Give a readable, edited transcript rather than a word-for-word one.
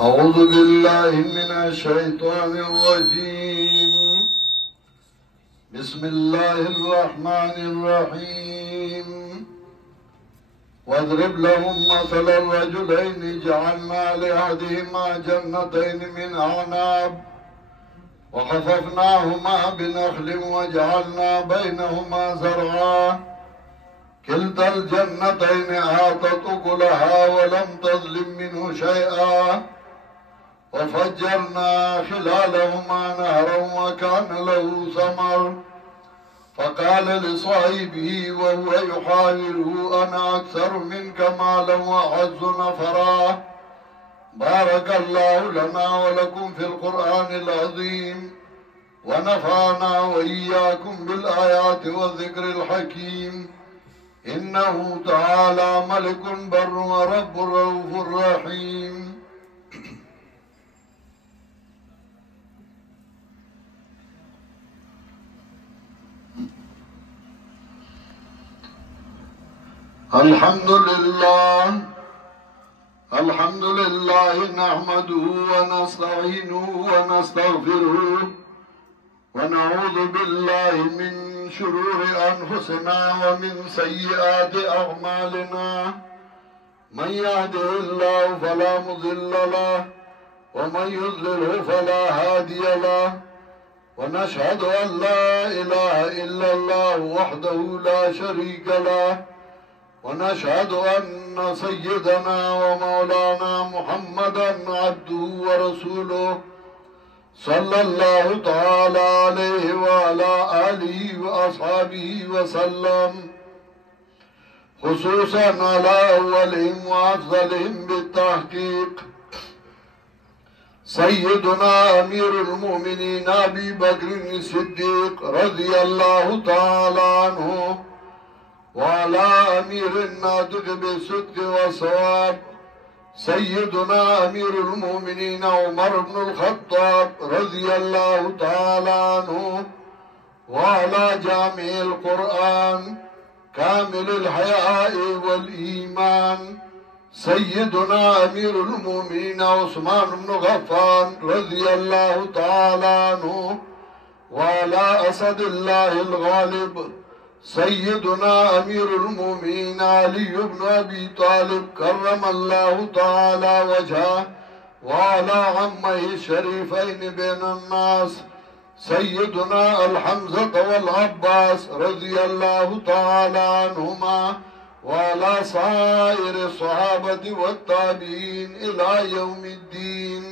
أعوذ بالله من الشيطان الرجيم. بسم الله الرحمن الرحيم. واضرب لهم مثل الرجلين جعلنا لأحدهما جنتين من أعناب وحففناهما بنخل وجعلنا بينهما زرعا كلتا الجنتين آتت أكلها ولم تظلم منه شيئا وفجرنا خلالهما نهرا وكان له ثمر فقال لصاحبه وهو يحاوره أنا أكثر منك مالا وأعز نفرا. بارك الله لنا ولكم في القرآن العظيم ونفعنا وإياكم بالآيات والذكر الحكيم. إنه تعالى ملك بر ورب رؤوف رحيم. الحمد لله نحمده ونستعينه ونستغفره ونعوذ بالله من شرور أنفسنا ومن سيئات أعمالنا. من يهده الله فلا مضل له ومن يضلله فلا هادي له ونشهد أن لا إله إلا الله وحده لا شريك له ونشهد أن سيدنا ومولانا محمدا عبده ورسوله صلى الله تعالى عليه وعلى آله وأصحابه وسلم، خصوصا على أولهم وأفضلهم بالتحقيق سيدنا أمير المؤمنين أبي بكر الصديق رضي الله تعالى عنه، وعلى أمير الناطق بالصدق والصواب سيدنا أمير المؤمنين عمر بن الخطاب رضي الله تعالى عنه، وعلى جامع القرآن كامل الحياء والإيمان سيدنا أمير المؤمنين عثمان بن غفان رضي الله تعالى عنه، وعلى أسد الله الغالب سيدنا أمير المؤمنين علي بن أبي طالب كرم الله تعالى وجهه، وعلى عمه الشريفين بين الناس سيدنا الحمزة والعباس رضي الله تعالى عنهما، وعلى سائر الصحابة والتابعين إلى يوم الدين.